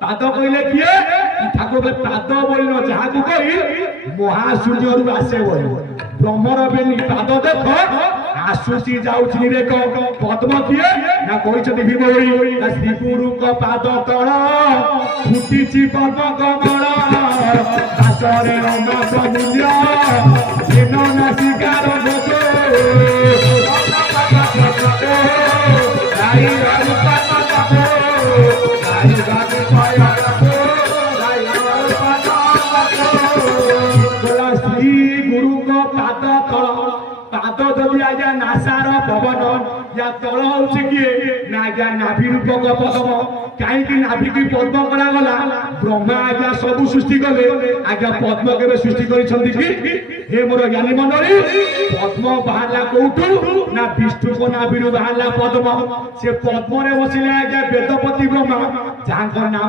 पाद कहले किए ठाकुर पाद बोलिन जहाँ कही महासूर्य आसे बोल ब्रह्मर बेनी पाद देख आसुची जाऊची देख पद्म किए ना कहते भीमवड़ी ना श्री गुरु पाद तल फुटी पद्म कमल दासरे अनंत मूल्य दिन नासिकार नासार पवन या तल हूँ किए ना आज्ञा नाभि रूपक पद्म कहीं नाभि की पद्म करागला ब्रह्मा आज्ञा सब सृष्टि कले आज्ञा पद्म के सृष्टि कर मोर ज्ञानी मंडली पद्म बाहर कौटू ना विष्णु को नाभि बाहर पद्म से पद्म बसिले आज्ञा वेदपति ब्रह्मा जहाँ नाम